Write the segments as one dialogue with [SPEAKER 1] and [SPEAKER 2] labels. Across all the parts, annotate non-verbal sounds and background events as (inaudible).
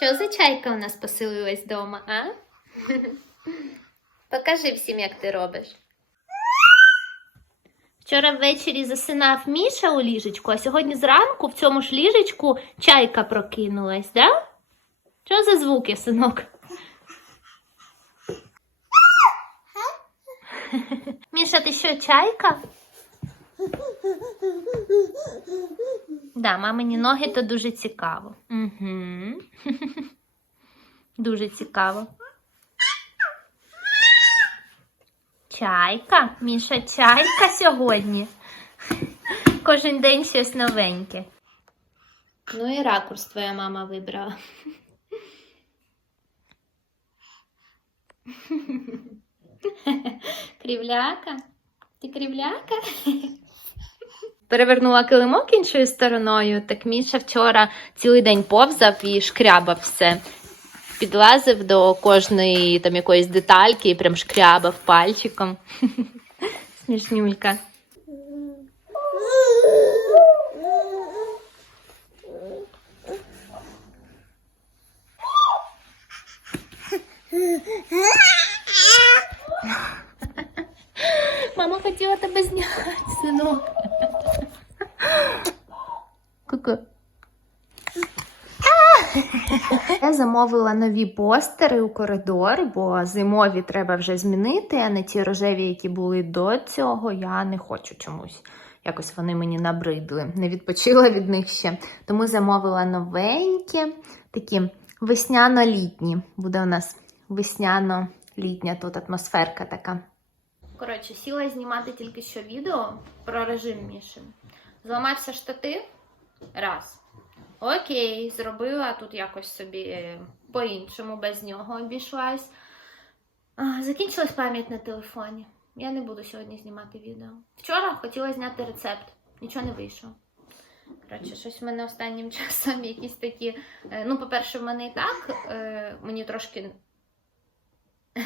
[SPEAKER 1] Що за чайка у нас поселилась вдома, а? (laughs) Покажи всім, як ти робиш. Вчора ввечері засинав Міша у ліжечку, а сьогодні зранку в цьому ж ліжечку чайка прокинулась, да? Що за звуки, синок? (laughs) Міша, ти що, чайка? Да, мамині ноги то дуже цікаво. Угу. (laughs) Дуже цікаво. Чайка, Міша, чайка сьогодні. (laughs) Кожен день щось новеньке. Ну і ракурс твоя мама вибрала. (laughs) Крівляка? Ти крівляка? Перевернула килимок іншою стороною, так Міша вчора цілий день повзав і шкрябав все. Підлазив до кожної там якоїсь детальки і прям шкрябав пальчиком. (laughs) Смішнюлька. (laughs) Мама хотіла тебе зняти, синок. Ку-ку. Замовила нові постери у коридор, бо зимові треба вже змінити, а не ті рожеві, які були до цього, я не хочу чомусь. Якось вони мені набридли. Не відпочила від них ще. Тому замовила новенькі, такі весняно-літні. Буде у нас весняно-літня тут атмосферка така. Коротше, сіла знімати тільки що відео про режим Міші. Зламався штатив. Раз. Окей, зробила тут якось собі е, по-іншому, без нього обійшлась. Закінчилась пам'ять на телефоні. Я не буду сьогодні знімати відео. Вчора хотіла зняти рецепт, нічого не вийшло. Коротше, щось в мене останнім (laughs) часом якісь такі. е, Ну, по-перше, в мене і так е, мені трошки. (laughs)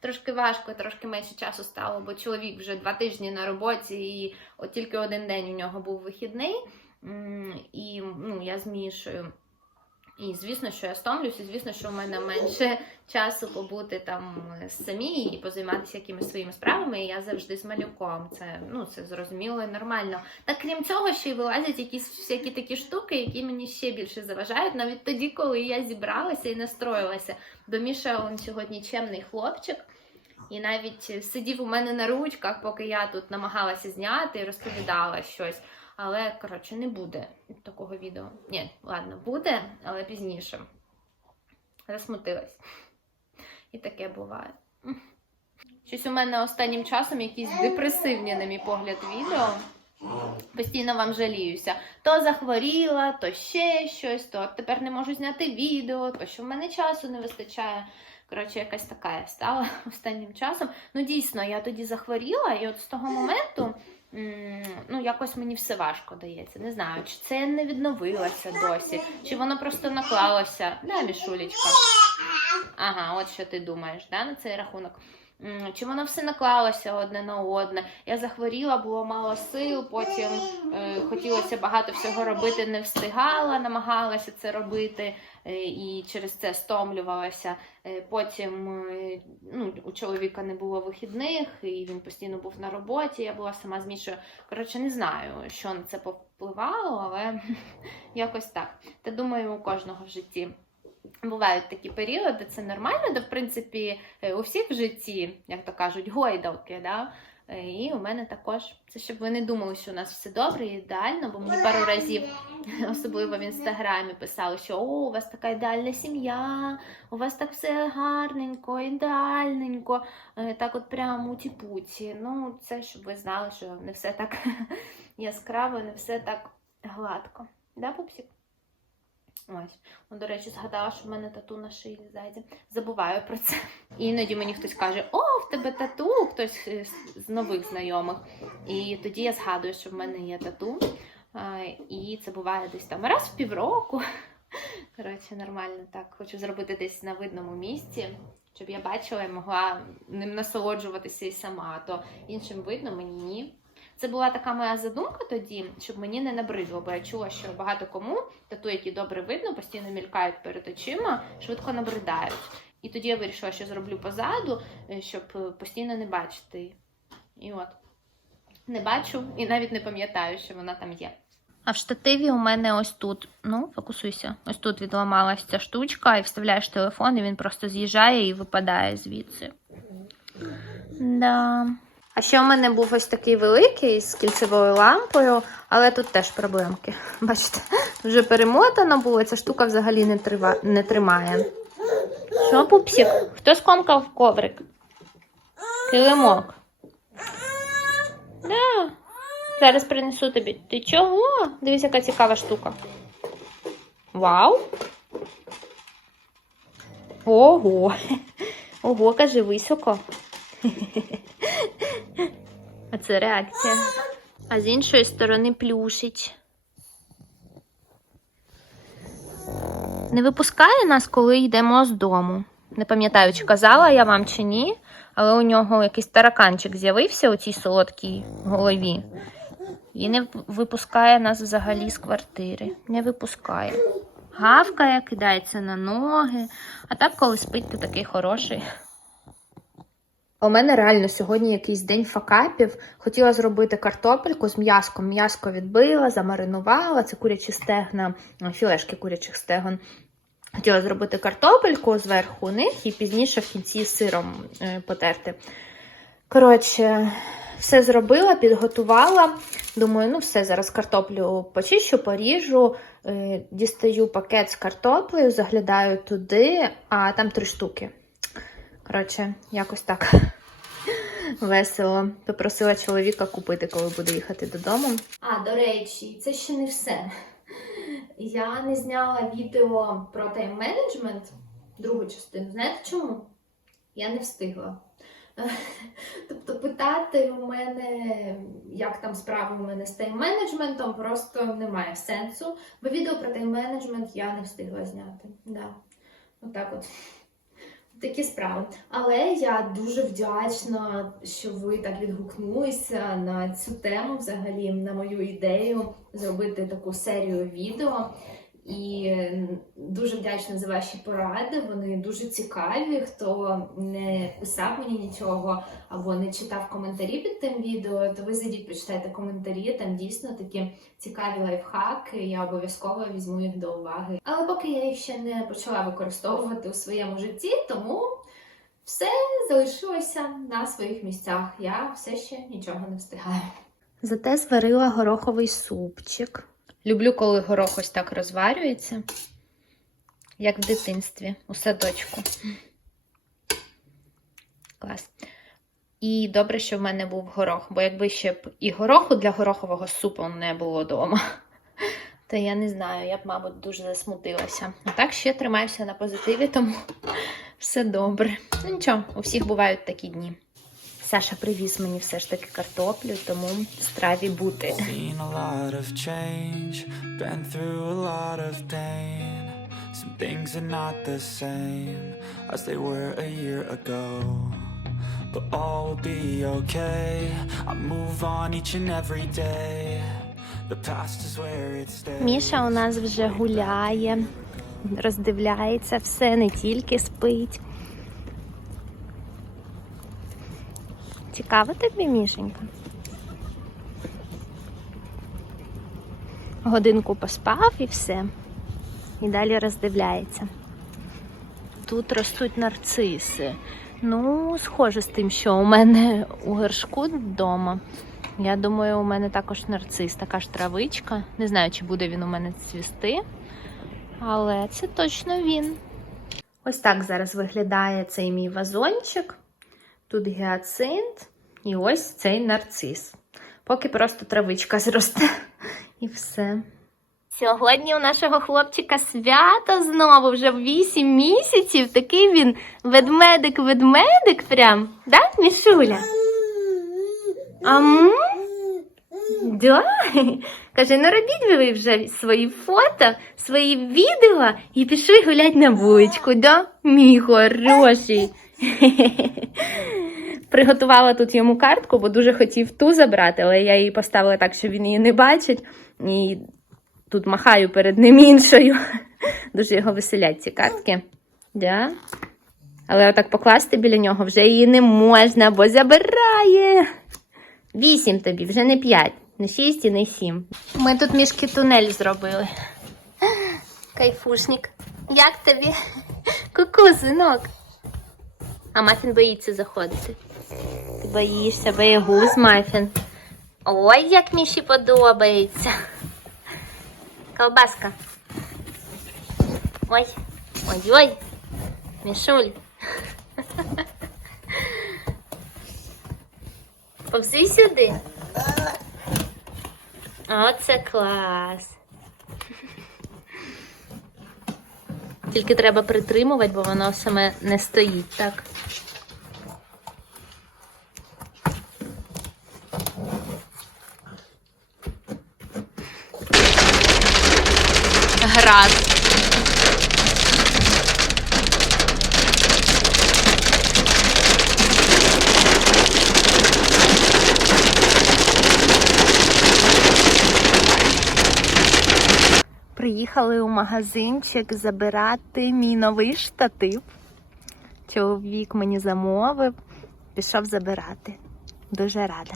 [SPEAKER 1] Трошки важко, трошки менше часу стало, бо чоловік вже два тижні на роботі, і от тільки один день у нього був вихідний. І ну, я змішую. І звісно, що я стомлюсь, і звісно, що в мене менше (laughs) часу побути там самій і позайматися якимись своїми справами. І я завжди з малюком. Це ну це зрозуміло і нормально. Та крім цього, ще й вилазять якісь всякі такі штуки, які мені ще більше заважають, навіть тоді, коли я зібралася і настроїлася. Бо Міша він сьогодні чемний хлопчик. І навіть сидів у мене на ручках, поки я тут намагалася зняти і розповідала щось. Але, коротше, не буде такого відео. Ні, ладно, буде, але пізніше. Засмутилась. І таке буває. Щось у мене останнім часом якісь депресивні, на мій погляд, відео. Постійно вам жаліюся. То захворіла, то ще щось, то тепер не можу зняти відео, то що в мене часу не вистачає. Коротше, якась така я стала (laughs) останнім часом. Ну, дійсно, я тоді захворіла, і от з того моменту ну, якось мені все важко дається. Не знаю, чи це не відновилася досі, чи воно просто наклалося. Да, Мішулечка? Ага, от що ти думаєш, да, на цей рахунок. Чи воно все наклалося одне на одне? Я захворіла, було мало сил, потім е, хотілося багато всього робити, не встигала, намагалася це робити е, і через це стомлювалася. Е, потім е, ну, у чоловіка не було вихідних, і він постійно був на роботі. Я була сама з Мішою. Коротше, не знаю, що на це повпливало, але (laughs) якось так. Та думаю, у кожного в житті. Бувають такі періоди, це нормально, де в принципі е, у всіх в житті, як то кажуть, гойдалки. Да? Е, І у мене також. Це щоб ви не думали, що у нас все добре і ідеально, бо мені пару разів, (laughs) особливо в інстаграмі, писали, що о, у вас така ідеальна сім'я, у вас так все гарненько, ідеальненько, е, так от прямо у путі Ну, це щоб ви знали, що не все так (laughs) яскраво, не все так гладко. Да, пупсик? Ось, ну, до речі, згадала, що в мене тату на шиї ззаді. Забуваю про це. Іноді мені хтось каже: О, в тебе тату, хтось з- нових знайомих. І тоді я згадую, що в мене є тату. І це буває десь там раз в півроку. Коротше, нормально так. Хочу зробити десь на видному місці, щоб я бачила і могла ним насолоджуватися і сама. То іншим видно, мені ні. Це була така моя задумка тоді, щоб мені не набридло, бо я чула, що багато кому тату, які добре видно, постійно мількають перед очима, швидко набридають. І тоді я вирішила, що зроблю позаду, е, щоб е, постійно не бачити. І от не бачу і навіть не пам'ятаю, що вона там є. А в штативі у мене ось тут, ну, фокусуйся, ось тут відламалася ця штучка, і вставляєш телефон, і він просто з'їжджає і випадає звідси. Да. А ще у мене був ось такий великий з кільцевою лампою, але тут теж проблемки. (laughs) Бачите, вже перемотано було, ця штука взагалі не, трива... не тримає. Що, пупсик? Хто скомкав коврик? Килимок. Да. Зараз принесу тобі. Ти чого? Дивись, яка цікава штука. Вау. Ого. (laughs) Ого, кажи високо. (laughs) А це реакція. А з іншої сторони плюшить. Не випускає нас, коли йдемо з дому. Не пам'ятаю, чи казала я вам чи ні, але у нього якийсь тараканчик з'явився у цій солодкій голові. І не випускає нас взагалі з квартири. Не випускає. Гавкає, кидається на ноги. А так, коли спить, то такий хороший. У мене реально сьогодні якийсь день факапів. Хотіла зробити картопельку з м'яском. М'яско відбила, замаринувала. Це курячі стегна, філешки курячих стегон. Хотіла зробити картопельку зверху них і пізніше в кінці сиром е, потерти. Коротше, все зробила, підготувала. Думаю, ну все, зараз картоплю почищу, поріжу, е, дістаю пакет з картоплею, заглядаю туди, а там три штуки. Коротше, якось так (laughs) весело. Попросила чоловіка купити, коли буду їхати додому. А, до речі, це ще не все. Я не зняла відео про тайм-менеджмент, другу частину. Знаєте чому? Я не встигла. (laughs) Тобто питати у мене, як там справи у мене з тайм-менеджментом, просто немає сенсу, бо відео про тайм-менеджмент я не встигла зняти. Да. Отак от. Такі справи. Але я дуже вдячна, що ви так відгукнулися на цю тему, взагалі, на мою ідею зробити таку серію відео. І дуже вдячна за ваші поради. Вони дуже цікаві. Хто не писав мені нічого або не читав коментарі під тим відео, то ви зайдіть, почитайте коментарі. Там дійсно такі цікаві лайфхаки. Я обов'язково візьму їх до уваги. Але поки я їх ще не почала використовувати у своєму житті, тому все залишилося на своїх місцях. Я все ще нічого не встигаю. Зате зварила гороховий супчик. Люблю, коли горох ось так розварюється, як в дитинстві, у садочку. Клас. І добре, що в мене був горох, бо якби ще б і гороху для горохового супу не було вдома, (laughs) то я не знаю, я б, мабуть, дуже засмутилася. А так ще тримаюся на позитиві, тому (laughs) все добре. Ну нічого, у всіх бувають такі дні. Саша привіз мені все ж таки картоплю, тому страві бути.
[SPEAKER 2] Some things are not the same as they were a year ago. But all will be okay. I move on each and every day. The past is where it stays.
[SPEAKER 1] Міша у нас вже гуляє, роздивляється все, не тільки спить. Цікаво тобі, Мішенька? Годинку поспав і все. І далі роздивляється. Тут ростуть нарциси. Ну, схоже з тим, що у мене у горшку вдома. Я думаю, у мене також нарцис, така ж травичка. Не знаю, чи буде він у мене цвісти, але це точно він. Ось так зараз виглядає цей мій вазончик. Тут гіацинт і ось цей нарцис. Поки просто травичка зросте. (laughs) І все. Сьогодні у нашого хлопчика свято знову вже 8 місяців. Такий він ведмедик-ведмедик прям. Да, Мішуля? Ам? Да? (laughs) Каже, ну робіть ви вже свої фото, свої відео і пішли гулять на вуличку, да? Мій хороший. (laughs) Приготувала тут йому картку, бо дуже хотів ту забрати, але я її поставила так, щоб він її не бачить. І тут махаю перед ним іншою. (laughs) Дуже його веселять ці картки. Да? Але отак покласти біля нього вже її не можна, бо забирає. Вісім тобі, вже не п'ять, не шість і не сім. Ми тут мішки тунель зробили. Кайфушник. Як тобі? Ку-ку, синок. А Мафін боїться заходити. Ти боїшся, боягуз, Мафін. Ой, як Міші подобається. Колбаска. Ой, ой-ой, Мішуль. (laughs) Повзи сюди. Оце клас. (laughs) Тільки треба притримувати, бо воно саме не стоїть, так? Град. Приїхали у магазинчик забирати мій новий штатив. Чоловік мені замовив, пішов забирати. Дуже рада.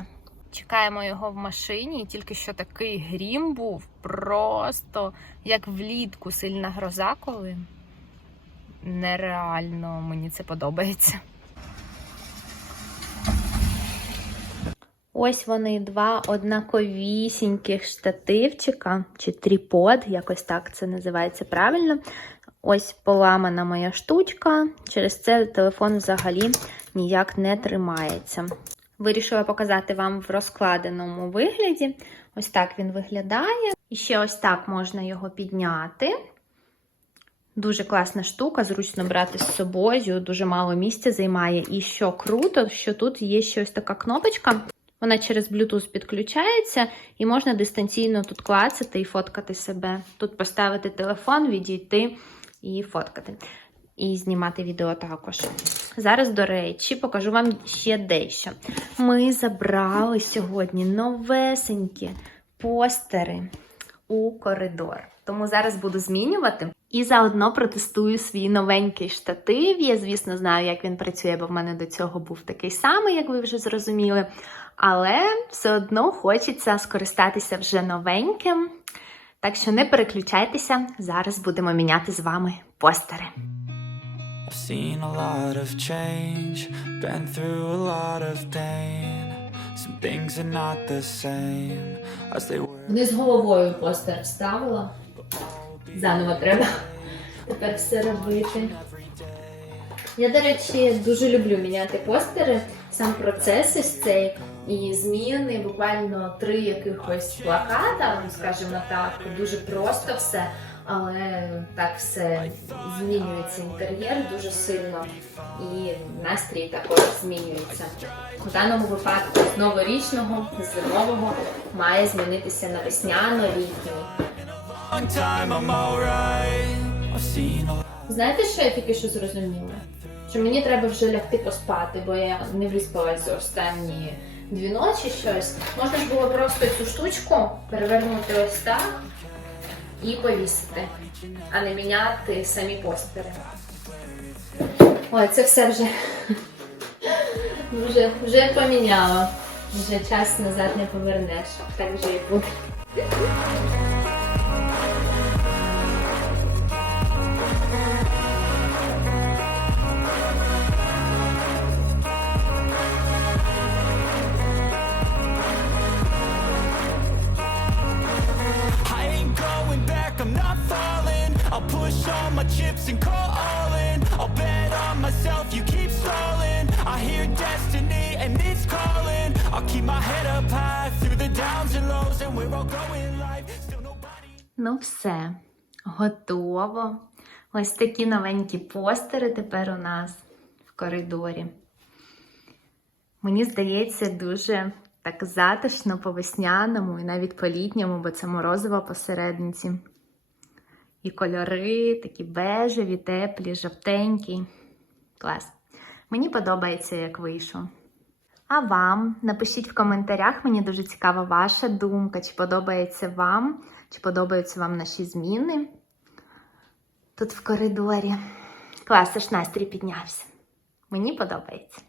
[SPEAKER 1] Чекаємо його в машині, і тільки що такий грім був, просто як влітку сильна гроза, коли нереально мені це подобається. Ось вони два однаковісіньких штативчика, чи тріпод, якось так це називається правильно. Ось поламана моя штучка, через це телефон взагалі ніяк не тримається. Вирішила показати вам в розкладеному вигляді. Ось так він виглядає. І ще ось так можна його підняти. Дуже класна штука, зручно брати з собою, дуже мало місця займає. І що круто, що тут є ще ось така кнопочка. Вона через Bluetooth підключається, і можна дистанційно тут клацати і фоткати себе. Тут поставити телефон, відійти і фоткати. І знімати відео також. Зараз, до речі, покажу вам ще дещо. Ми забрали сьогодні новесенькі постери у коридор. Тому зараз буду змінювати і заодно протестую свій новенький штатив. Я, звісно, знаю, як він працює, бо в мене до цього був такий самий, як ви вже зрозуміли. Але все одно хочеться скористатися вже новеньким. Так що не переключайтеся, зараз будемо міняти з вами постери.
[SPEAKER 2] I've seen a lot of change, been through a lot of pain. Some things are not the same as they were.
[SPEAKER 1] Вниз головою постер вставила. Заново треба тепер все робити. Я, до речі, дуже люблю міняти постери. Сам процес із цей і зміни, буквально три якихось плаката, скажімо так, дуже просто все, але так все змінюється інтер'єр дуже сильно, і настрій також змінюється. У даному випадку з новорічного, зимового має змінитися на весняно-літній. Знаєте, що я тільки що зрозуміла? Що мені треба вже лягти поспати, бо я не виспалась за останні дві ночі щось. Можна ж було просто цю штучку перевернути ось так і повісити, а не міняти самі постери. Ой, це все вже, (laughs) вже, вже поміняла. Вже час назад не повернеш. Так вже і буде.
[SPEAKER 2] I'll push all my chips and call all in. I'll bet on myself, you keep stalling. I hear destiny and it's calling. I'll keep my head up high through the downs and lows, and we're all going life. Still nobody.
[SPEAKER 1] Ну, все, готово. Ось такі новенькі постери тепер у нас в коридорі. Мені здається, дуже так затишно по весняному і навіть по літньому, бо це морозиво посередниці. І кольори такі бежеві, теплі, жовтенькі. Клас. Мені подобається, як вийшов. А вам напишіть в коментарях, мені дуже цікава ваша думка, чи подобається вам, чи подобаються вам наші зміни тут в коридорі. Клас, аж настрій піднявся. Мені подобається.